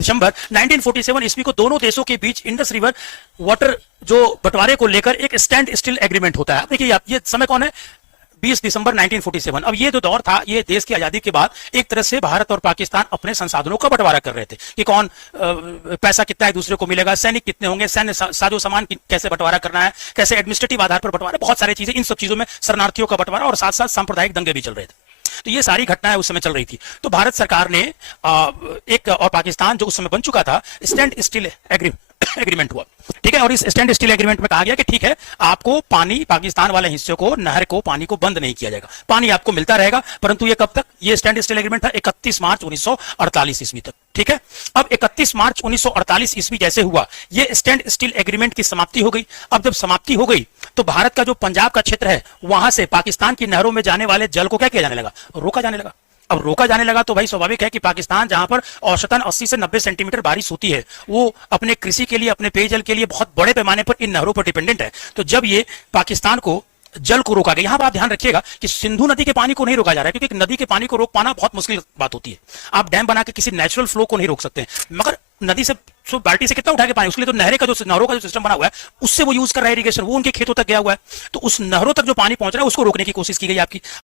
दिसंबर 1947 ईस्वी को दोनों देशों के बीच इंडस रिवर वाटर जो बंटवारे को लेकर एक स्टैंड स्टिल एग्रीमेंट होता है। देखिए ये समय कौन है, 20 दिसंबर 1947। अब ये जो दौर था, ये देश की आजादी के बाद एक तरह से भारत और पाकिस्तान अपने संसाधनों का बंटवारा कर रहे थे कि कौन पैसा कितना एक दूसरे को मिलेगा, सैनिक कितने होंगे, सैन्य साजो सामान कैसे बंटवारा करना है, कैसे एडमिनिस्ट्रेटिव आधार पर बंटवारा, बहुत सारी चीजें, इन सब चीजों में शरणार्थियों का बंटवारा और साथ साथ सांप्रदायिक दंगे भी चल रहे थे। तो ये सारी घटनाएं उस समय चल रही थी। तो भारत सरकार ने एक, और पाकिस्तान जो उस समय बन चुका था, स्टैंड स्टिल एग्रीमेंट हुआ, ठीक है। और इस स्टैंड स्टिल एग्रीमेंट में कहा गया कि ठीक है, आपको पानी, पाकिस्तान वाले हिस्से को, नहर को, पानी को बंद नहीं किया जाएगा, पानी आपको मिलता रहेगा। परंतु ये कब तक, ये स्टैंड स्टिल एग्रीमेंट था 31 मार्च 1948 ईस्वी तक, ठीक है। अब 31 मार्च 1948 ईस्वी जैसे हुआ, ये स्टैंड स्टिल एग्रीमेंट की समाप्ति हो गई। अब जब समाप्ति हो गई तो भारत का जो पंजाब का क्षेत्र है, वहां से पाकिस्तान की नहरों में जाने वाले जल को क्या किया जाने लगा, रोका जाने लगा। अब रोका जाने लगा तो भाई स्वाभाविक है कि पाकिस्तान, जहां पर औसतन 80 से 90 सेंटीमीटर बारिश होती है, वो अपने कृषि के लिए, अपने पेयजल के लिए बहुत बड़े पैमाने पर इन नहरों पर डिपेंडेंट है। तो जब ये पाकिस्तान को जल को रोका गया, यहां पर आप ध्यान रखिएगा कि सिंधु नदी के पानी को नहीं रोका जा रहा है, क्योंकि नदी के पानी को रोक पाना बहुत मुश्किल बात होती है। आप डैम बना के किसी नेचुरल फ्लो को नहीं रोक सकते, मगर नदी से बाल्टी से कितना उठा के पानी, उसके लिए तो नहरों का जो सिस्टम बना हुआ है, उससे वो यूज कर रहा है इरिगेशन, वो उनके खेतों तक गया हुआ है। तो उस नहरों तक जो पानी पहुंच रहा है, उसको रोकने की कोशिश की गई आपकी।